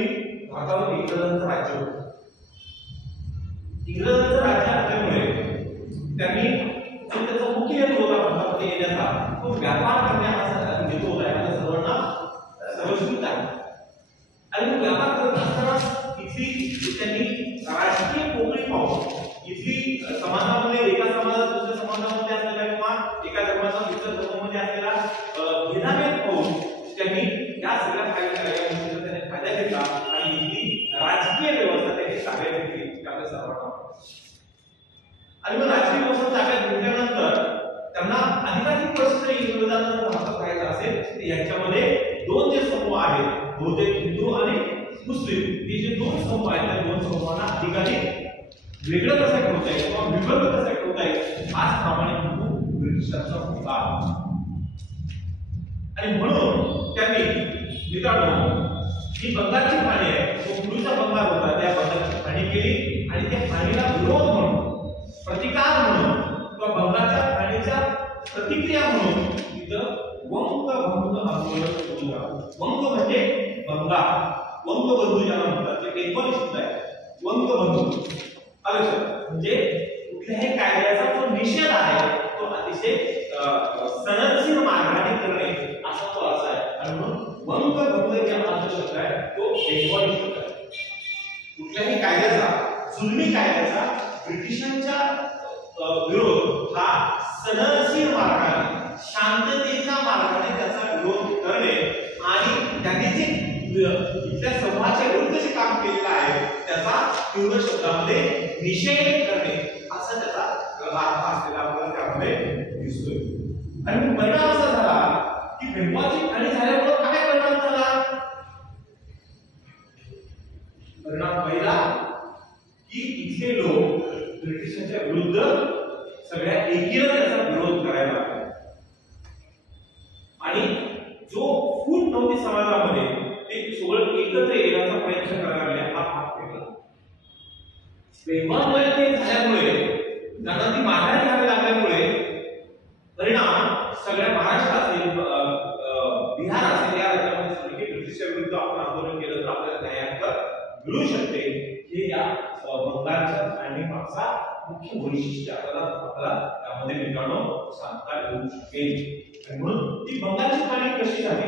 पूर्वी भारतावर इंग्रजांचं राज्य होतं. इंग्रजांचं राज्य असल्यामुळे त्यांनी जो त्याचा मुख्य हेतू होता भारतामध्ये येण्याचा तो व्यापार करणे हा हेतू होता. यामध्ये सर्वांना सर्वश्रुत आहे. आणि व्यापार करत असताना इथली त्यांनी राजकीय पोकळी पाहून इथली समाजामध्ये एका समाजात दुसऱ्या समाजामध्ये असलेला किंवा एका धर्माचा दुसऱ्या धर्मामध्ये असलेला भेदाभेद पाहून त्यांनी या सगळ्या त्याने फायदा घेतला आणि इथली राजकीय व्यवस्था त्यांनी ताब्यात घेतली. त्यामुळे सर्वांना आणि मग राजकीय व्यवस्था ताब्यात घेतल्यानंतर त्यांना अधिकाधिक वर्ष जरी इंग्रजांना जर भारतात राहायचं असेल तर यांच्यामध्ये दोन जे समूह आहेत बहुतेक हिंदू आणि मुस्लिम हे जे दोन समूह आहेत त्या दोन समूहांना अधिकाधिक वेगळं कसं ठेवता येईल किंवा विभक्त कसं ठेवता येईल हाच प्रामाणिक हेतू ब्रिटिशांचा होता. आणि म्हणून त्यांनी मित्रांनो ही बंगालची खाणी आहे तो पूर्वीचा बंगाल होता त्या बंगालची खाणी केली आणि त्या खाणीला विरोध म्हणून प्रतिकार म्हणून किंवा बंगालच्या खाणीच्या प्रतिक्रिया म्हणून तिथं वंगभंग आंदोलन सुरू झालं. वंग म्हणजे बंगाल, वंगबंधू ज्याला म्हणतात ते टेक्निकल शब्द आहे. वंगबंधू म्हणजे कुठल्याही कायद्याचा जो निषेध आहे तो अतिशय सनदशीर मार्गाने करणे असा तो अर्थ आहे. आणि म्हणून वंगभंग जे अर्थ शब्द आहे तो टेक्निकल शब्द आहे. कुठल्याही कायद्याचा जुलमी कायद्याचा ब्रिटिशांच्या विरोध हा सनदशीर मार्गाने शांततेच्या मार्गाने त्याचा विरोध करणे आणि त्यांनी जे इथल्या समूहाच्या विरुद्ध जे काम केलेलं आहे त्याचा तीव्र शब्दामध्ये निषेध करणे असा त्याचा अर्थ असलेला आपल्याला त्यामध्ये दिसतोय. आणि परिणाम असा झाला की भेंडवाची खाणी झाल्यामुळे काय परिणाम झाला? परिणाम पहिला की इथले लोक ब्रिटिशांच्या विरुद्ध सगळ्या एकीनं त्याचा विरोध करायला लागले आणि जो फूट नव्हती समाजामध्ये ते सगळं एकत्र येण्याचा प्रयत्न करायला लागले. हा भाग पेटला. वेगवान ते झाल्यामुळे त्यांना ती माघार घ्यावी लागल्यामुळे परिणाम सगळ्या महाराष्ट्र असेल बिहार असेल या राज्यामध्ये ब्रिटिशच्या विरुद्ध आपण आंदोलन केलं तर आपल्याला न्यायाधिकार मिळू शकते हे या बंगालच्या खाणी मागचा मुख्य वैशिष्ट्य आपल्याला त्यामध्ये मित्रांनो सांगता येऊ शकेल. आणि म्हणून ती बंगालची खाणी कशी झाली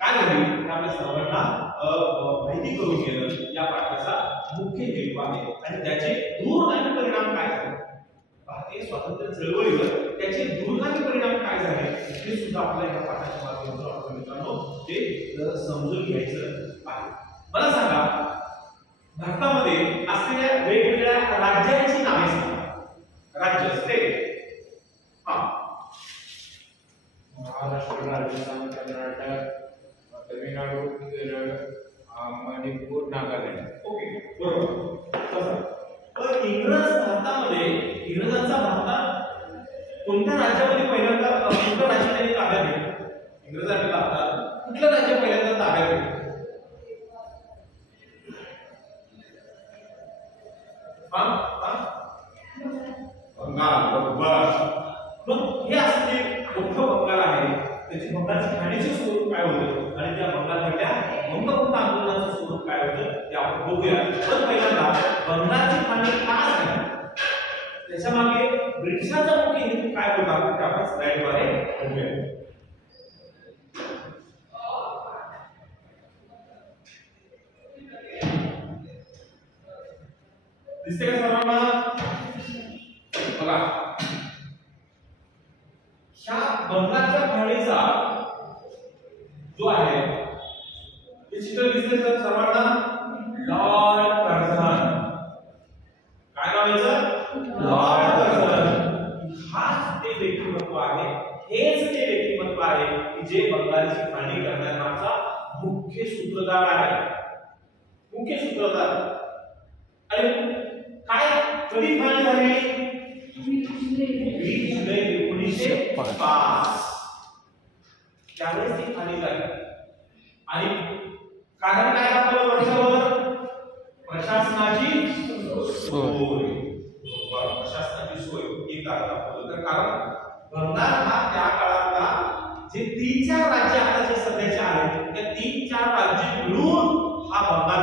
काय झाली हे आपल्या सर्वांना माहिती करून घेणं या पाठाचा मुख्य हेतू आहे. आणि त्याचे दूरगामी परिणाम काय झाले भारतीय स्वातंत्र्य चळवळीवर त्याचे दूरगामी परिणाम काय झाले हे सुद्धा आपल्याला या पाठाच्या माध्यमातून आपण मित्रांनो ते समजून घ्यायचं आहे. मला सांगा भारतामध्ये असलेल्या वेगवेगळ्या राज्यांची नावे सांगा. राज्य स्टेट महाराष्ट्र, राजस्थान, कर्नाटक, तमिळनाडू, केरळ, मणिपूर, नागालँड. ओके बरोबर. तर इंग्रजांचा भारतात कोणत्या राज्यामध्ये पहिल्यांदा कोणत्या राज्य त्यांनी ताब्यात घेतलं? इंग्रजांनी भारतात कुठलं राज्य पहिल्यांदा ताब्यात घेतलं? बंगाल. बरोबर. मग हे असं जे मोठं बंगाल आहे त्याची बंगालच्या खाणीचं स्वरूप काय होतं आणि त्या बंगालमधल्या वंगभंग आंदोलनाचं स्वरूप काय होतं ते आपण बघूया. पण पहिल्यांदा बंगालची खाणी का झाली त्याच्या मागे ब्रिटिशांचा मुख्य हेतू काय होता ते आपण स्लाइडद्वारे बघूया. दिसते का सर्वांना? बघा ह्या बंगालच्या खाणीचा जो आहे हे चित्र दिसते तर सर्वांना लॉर्ड कर्झन. काय नाव याचं? Lord Curzon. हाच ते व्यक्तिमत्व आहे हेच ते व्यक्तिमत्व आहे की जे बंगालची खाणी करण्याचा मुख्य सूत्रधार आहे. मुख्य सूत्रधार. आणि काय कधी खाणी झाली? 20 जुलै 1905 त्यावेळेस ती खाणी झाली. आणि कारण काय दाखवलं वर्षावर? प्रशासनाची सोय. प्रशासनाची सोय हे कारण दाखवलं. तर कारण बंगाल हा त्या काळातला जे 3-4 राज्य आता जे सध्याचे आहेत त्या 3-4 राज्य मिळून हा बंगाल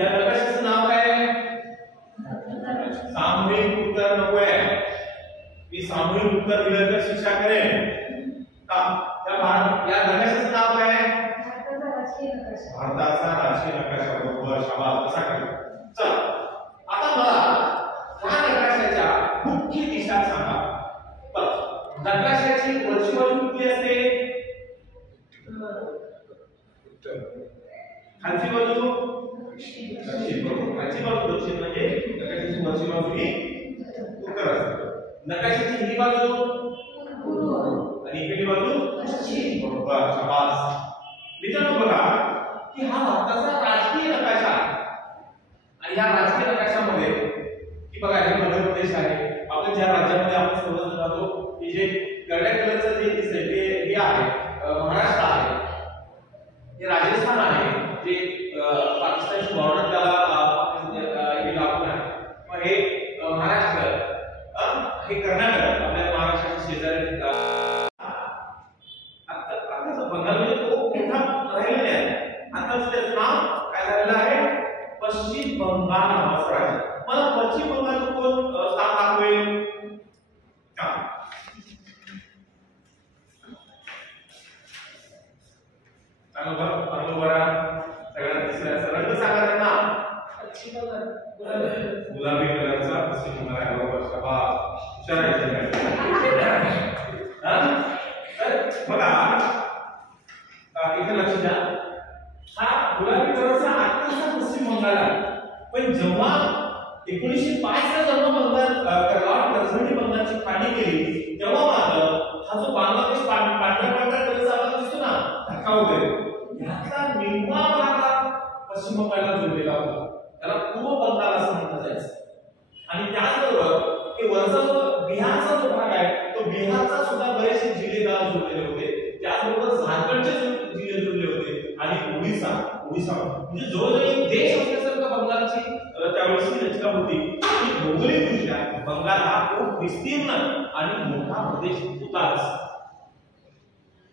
या नकाशाचं नाव काय? सामूहिक उत्तर नको आहे. मी सामूहिक उत्तर दिलं तर शिक्षा करेन का? या नकाशाचं नाव काय? भारताचा राजकीय नकाशा. बरोबर, शाबास. असा करा. चला आता मला या नकाशाच्या मुख्य दिशा सांगा. नकाशाची वरची बाजू कुठली असते? खालची बाजू दक्षिण. खालची बाजू दक्षिण म्हणजे नकाशाची वरची बाजू ही उत्तर असते. नकाशाची ही बाजू पूर्व आणि इकडची बाजू पश्चिम. बरोबर, शाबास. मित्रांनो बघा की हा भारताचा राजकीय नकाशा आणि या राजकीय नकाशामध्ये की बघा हे मध्य प्रदेश आहे. आपण ज्या राज्यामध्ये आपण सर्वजण राहतो की जे गडल्या कलरचं जे दिसतंय ते हे आहे महाराष्ट्र आहे. हे राजस्थान आहे जे पाकिस्तानची बॉर्डर त्याला हे लागून आहे. मग हे महाराष्ट्र, हे कर्नाटक आपल्या महाराष्ट्राच्या शेजारी. आता बंगालमध्ये खूप मोठा राहिलेला आहे. आता त्याचं नाव काय झालेलं आहे? पश्चिम बंगाल नावाचं राज्य. मला पश्चिम बंगालचं कोण स्थान दाखवेल का? सगळ्यांना दिसलं रंग सांगा त्यांना. पश्चिम बंगाल गुलाबी कलरचा पश्चिम बंगाल आहे. बरोबर, शाबास. विचारायचं बघा इथे लक्ष द्या. हा गुलाबी कलरचा आत्ताचा पश्चिम बंगाल आहे. पण जेव्हा 1905 ला जेव्हा लॉर्ड कर्झनने बंगालची फाळणी केली तेव्हा मात्र हा जो बांगलादेश पांढऱ्या कलरचा आपल्याला दिसतो ना धक्का वगैरे, याचा निम्मा भाग पश्चिम बंगालला जोडलेला होता. त्याला पूर्व बंगाल असं म्हटलं जायचं. आणि त्याचबरोबर की वरचा जो बिहारचा जो भाग आहे तो बिहारचा सुद्धा बरेचसे जिल्हे त्याला जोडलेले होते. त्याचबरोबर झारखंडचे जिल्हे जोडले होते आणि ओडिसा म्हणजे जवळजवळ एक देश असल्यासारखं बंगालची त्यावेळेसची रचना होती. की भौगोलिकदृष्ट्या बंगाल हा खूप विस्तीर्ण आणि मोठा प्रदेश होताच.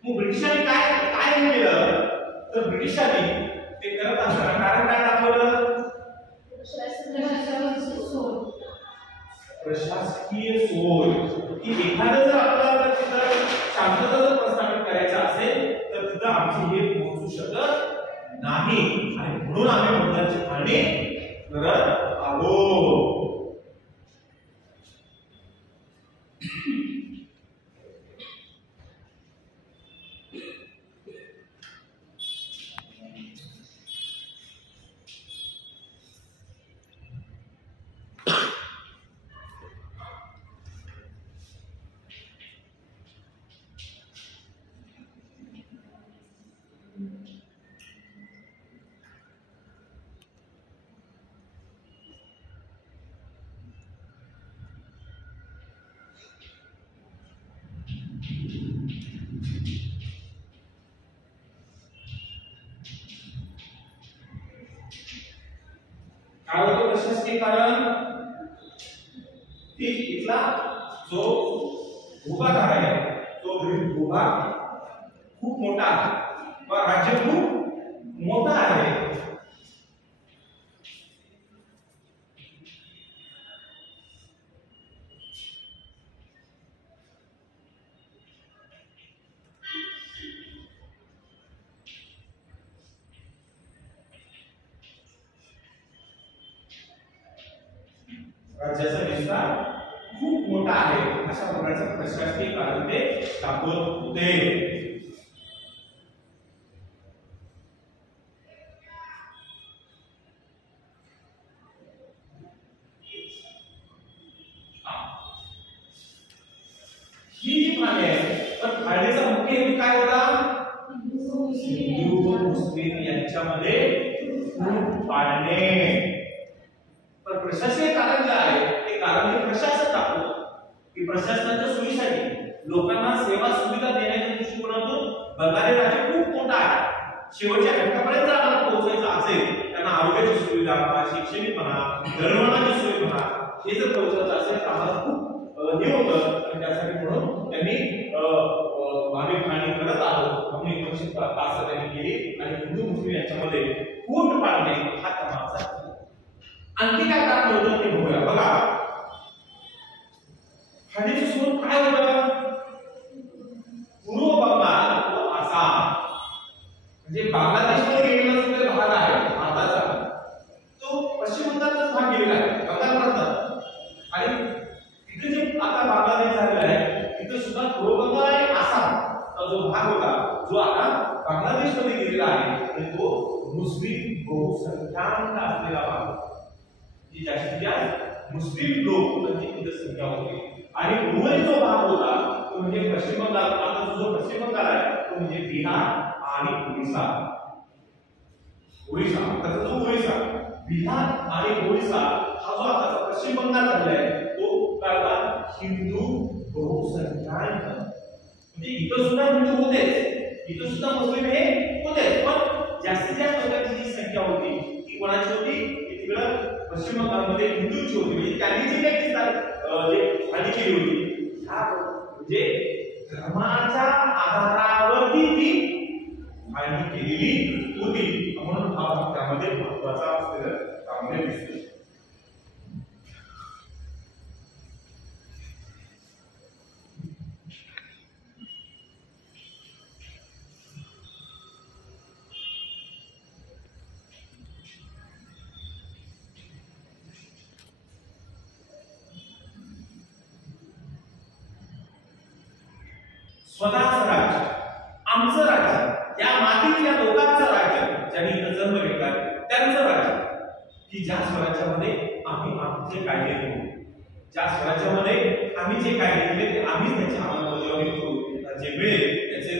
मग ब्रिटिशांनी काय केलं तर ब्रिटिशांनी ते करत असताना कारण काय दाखवलं? प्रशासकीय सोय. की एखादं जर आपल्याला तिथं शांतता जर प्रस्थापित करायचं असेल तर तिथं आमची हे पोहोचू शकत नाही आणि म्हणून आम्ही बंगालची फाळणी करत आहोत. काय होतं प्रशासकीय कारण? की इथला जो भूभाग आहे तो भूभाग खूप मोठा आहे व राज्य खूप मोठा आहे. राज्याचा विस्तार खूप मोठा आहे अशा प्रकारचं प्रशासकीय कारण ते दाखवत होते. ही जी फाळणी आहे तर फाळणीचा मुख्य हेतू काय होता? हिंदू व मुस्लिम यांच्यामध्ये फूट पाडणे. पण प्रशासकीय कारण जे आहे ते कारण हे प्रशासन दाखवतं की प्रशासनाच्या सोयीसाठी लोकांना सेवा सुविधा देण्याच्या दृष्टिकोनातून बंगाली राज्य खूप मोठा आहे. शेवटच्या घटकापर्यंत जर आम्हाला पोहोचायचं असेल त्यांना आरोग्याची सुविधा म्हणा, शैक्षणिक म्हणा, दळणवळणाची सोय म्हणा, हे जर पोहोचायचं असेल तर आम्हाला खूप हे होतं आणि त्यासाठी म्हणून त्यांनी आम्ही फाळणी करत आहोत म्हणून 1905 त्यांनी केली आणि हिंदू मुस्लिम यांच्यामध्ये फूट पाडणे हा क्रमांकाचा आणखी काय कारण होतं ते बघूया. बघा फाळणीचं स्वरूप काय होतं? पूर्व बंगाल व आसाम म्हणजे बांगलादेशमध्ये गेलेला जो भाग आहे भारताचा तो पश्चिम बंगालचाच भाग गेलेला आहे, बंगालमधला. आणि तिथे जे आता बांगलादेश झालेला आहे तिथे सुद्धा पूर्व बंगाल आणि आसामचा जो भाग होता जो आता बांगलादेशमध्ये गेलेला आहे आणि तो मुस्लिम बहुसंख्यांक असलेला भाग, जी जास्तीत जास्त मुस्लिम लोक त्यांची तिथे संख्या होती. आणि उर्वरित जो भाग होता तो म्हणजे पश्चिम बंगाल, आता जो पश्चिम बंगाल आहे तो म्हणजे बिहार आणि ओडिशा. त्याचा जो ओडिशा, बिहार आणि ओडिशा हा जो आता पश्चिम बंगाल झाला आहे तो काय होता? हिंदू बहुसंख्यांक. म्हणजे इथं सुद्धा हिंदू होतेच, इथं सुद्धा मुस्लिम हे होतेच, पण जास्तीत जास्त लोकांची जी संख्या होती ती कोणाची होती? तिकडं पश्चिम बंगालमध्ये हिंदूंची होती. म्हणजे त्यांनी जी काही जे फाळणी केली होती म्हणजे धर्माच्या आधारावरती ती फाळणी केलेली होती, म्हणून हा भाग त्यामध्ये महत्त्वाचा असलेला त्यामध्ये दिसतो. स्वतःचं राज्य, आमचं राज्य, या मातीतल्या लोकांचं राज्य, ज्यांनी इथं जन्म घेतला त्यांचं राज्य, की ज्या स्वराज्यामध्ये आम्ही आमचे कायदे करू, ज्या स्वराज्यामध्ये आम्ही जे कायदे केले ते आम्हीच त्याची अंमलबजावणी करू, जे मिळेल त्याचे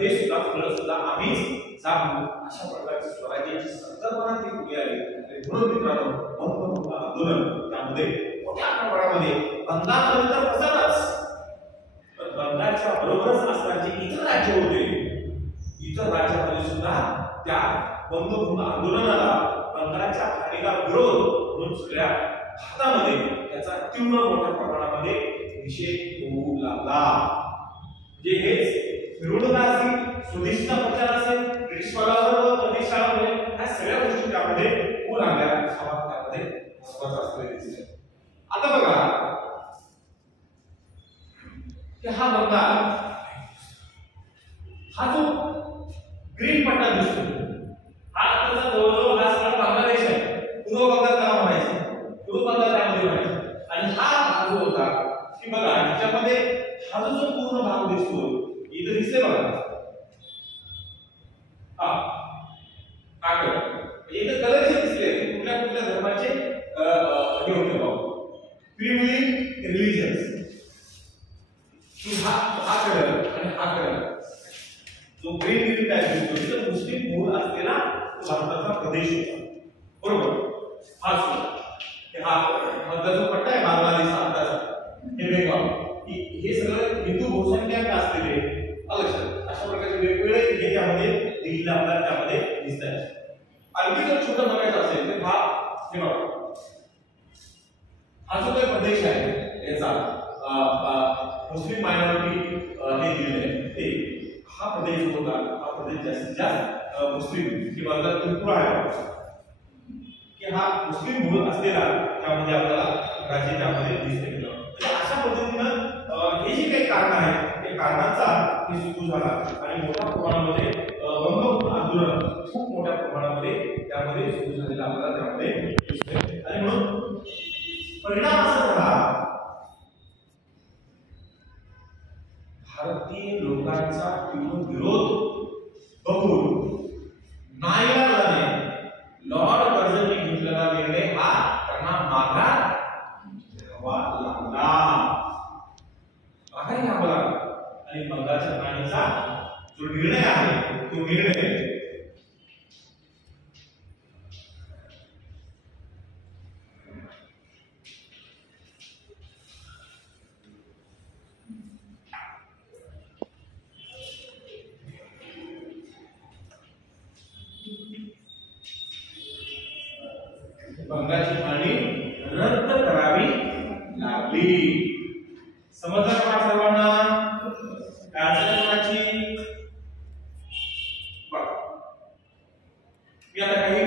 हे सुद्धा फळं सुद्धा आम्हीच जागू, अशा प्रकारची स्वराज्याची संकल्पना ती पुढे आली. म्हणून मित्रांनो महत्त्वपूर्ण आंदोलन त्यामध्ये मोठ्या प्रमाणामध्ये बंगालमध्ये तर पसरलंच, बंगालच्या बरोबरच असणारे इतर राज्य होते, इतर राज्यामध्ये सुद्धा त्या बंगभंग आंदोलनाला, बंगालच्या फाळणीला विरोध म्हणून सगळ्या भारतामध्ये त्याचा तीव्र मोठ्या प्रमाणामध्ये निषेध होऊ लागला. म्हणजे हेच विरोधता असेल, स्वदेशीचा प्रचार असेल, ब्रिटिश वाल्यावर परदेश शाळांमध्ये ह्या सगळ्या गोष्टी त्यामध्ये होऊ लागल्या. हा भाग त्यामध्ये महत्त्वाचा असलेला दिसतो. आता बघा कि हा बंगाल, हा जो ग्रीन पट्टा दिसतो हा त्याचा जवळजवळ हा सगळा बांगलादेश आहे. पूर्व बंगाल त्याला म्हणायचं, पूर्व बंगाल त्यामध्ये म्हणायचं. आणि हा भाग जो होता की बघा याच्यामध्ये हा जो पूर्ण भाग दिसतो इथे दिसते बघा, हा कागद इथे कलरचे दिसले कुठल्या कुठल्या धर्माचे हे होते बघा, प्रिव्हिलेज रिलीजियन्स. हा कलर आणि हा कलर जो ग्रीन टाइप दिसतो तिथे मुस्लिम मूळ असलेला भारताचा प्रदेश होता, बरोबर. हा जो पट्टा आहे बांगलादेश आताचा हे बेंगॉल, हे सगळं हिंदू बहुसंख्यांक असलेले अशा प्रकारचे वेगवेगळे हे त्यामध्ये दिलेले आपल्याला त्यामध्ये दिसत आहे. आणखी जर छोटं बघायचं असेल तर हे बघा, हा जो काही प्रदेश आहे याचा मुस्लिम मायनॉरिटी हे दिलेले आहे ते हा प्रदेश होता. हा प्रदेश जास्तीत जास्त मुस्लिम किंवा त्रिपुरा आहे की हा मुस्लिम मूळ असलेला त्यामध्ये आपल्याला राज्य त्यामध्ये दिसते. अशा पद्धतीनं हे जे काही कारण आहे त्या कारणाचा हे सुरू झाला आणि मोठ्या प्रमाणामध्ये बंगभंग आंदोलन खूप मोठ्या प्रमाणामध्ये त्यामध्ये सुरू झालेला आपल्याला त्यामध्ये दिसते. आणि म्हणून परिणाम असा झाला भारतीय लोकांचा तीव्र विरोध बघून नाईलाजाने लॉर्ड कर्जनी घेतलेला निर्णय हा त्यांना माघार घ्यावा लागला. आणि बंगालच्या फाळणीचा जो निर्णय आहे तो निर्णय बंगालची फाळणी रद्द करावी लागली. समजलं का सर्वांना? मी आता काही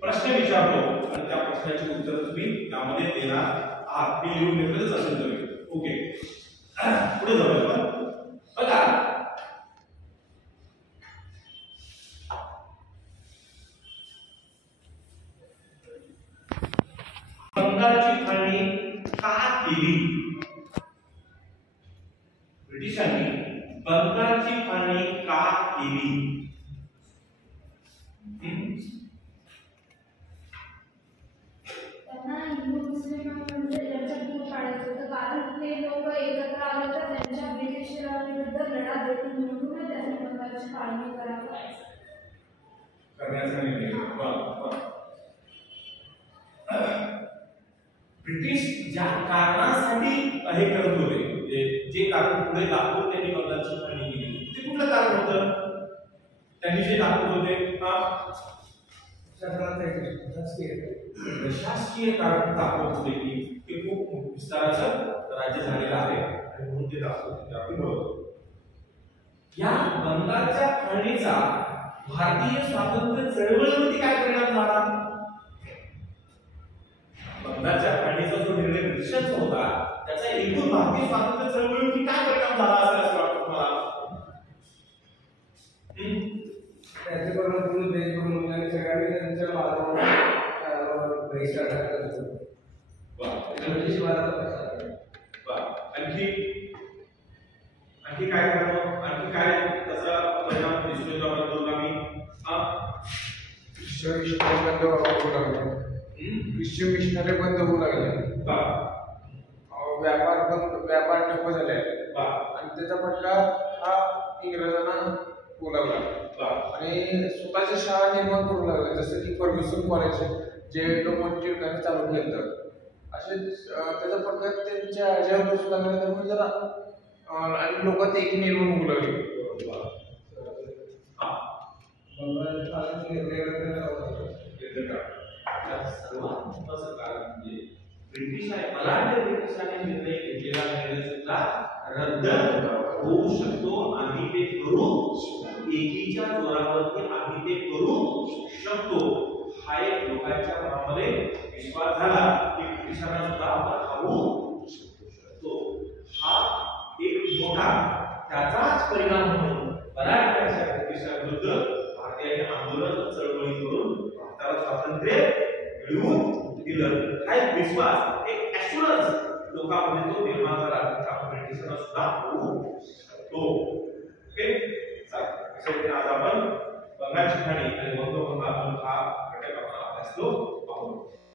प्रश्न विचारतो आणि त्या प्रश्नाची उत्तर तुम्ही त्यामध्ये देणार आहात. मी लिहून घेतलंच असेल तुम्ही. ओके, पुढे जाऊया आपण. बघा, बंगालची फाळणी का केली? ब्रिटिशांनी बंगालची फाळणी का केली? त्यांना हिंदू मुस्लिमांमध्ये लढत दूर काढायचं होतं, कारण ते लोक एकत्र आले तर त्यांच्या ब्रिटिशांविरुद्ध लढा देतील म्हणून त्यांनी बंगालची फाळणी करण्याचा निर्णय घेतला. ब्रिटिश ज्या कारणासाठी हे करत होते, जे कारण पुढे दाखवून त्यांनी बंगालची फाळणी केली, ते कुठलं कारण होतं? त्यांनी जे दाखवत होते प्रशासकीय कारण दाखवत होते की ते खूप विस्ताराचं राज्य झालेलं आहे आणि म्हणून ते दाखवत होते. या बंगालच्या फाळणीचा भारतीय स्वातंत्र्य चळवळीवरती काय परिणाम झाला? बंगालच्या फाळणीचा जो निर्णय ब्रिटिशांचा होता त्याचा एकूण भारतीय स्वातंत्र्य चळवळीवरती काय परिणाम झाला असेल असं वाटतं तुम्हाला? त्याच्याबरोबर पूर्ण देशभर मुलांनी सगळ्यांनी त्यांच्या वादावर बहिष्कार टाकला होता. ब्रिटिश भारताचा आणखी काय करावं? आणखी काय त्याचा परिणाम दिसून येतो आपल्याला दूरगामी? ख्रिश्चन मिशनरी बंद होऊ लागले. ख्रिश्चन मिशनरी बंद होऊ लागले. व्यापार ठप्प झाले आणि त्याचा फटका हा इंग्रजांना बोलावला आणि स्वतःच्या शाळा निर्माण करू लागले, जसं की फर्ग्युसन कॉलेज जे लोकांच्या युद्धाने चालू केलं. असे त्याचा फटका त्यांच्या ह्याच्यावर बसू लागला. त्यामुळे जरा आणि लोकांत एकी निर्माण होऊ लागली. सर्वात महत्त्वाचं कारण म्हणजे ब्रिटिशांनी निर्णय घेतलेला निर्णय सुद्धा रद्द होऊ शकतो. आम्ही ते करू, एकीच्या जोरावरती आम्ही ते करू शकतो. हा एक लोकांच्या मनामध्ये विश्वास झाला की ब्रिटिशांना सुद्धा आपण हरवू शकतो. हा एक मोठा त्याचाच परिणाम म्हणून बऱ्याचशा ब्रिटिशांविरुद्ध भारतीयांनी आंदोलन चळवळी करून भारताला स्वातंत्र्य मिळवून दिलं. हा एक विश्वास, एक ॲश्युरन्स लोकांमध्ये तो निर्माण झाला की आपण ब्रिटिशांना सुद्धा हरवू शकतो. ओके, आज आपण बंगालची फाळणी आणि बंगोपसागर हा घटक आपण अभ्यासलो आहोत.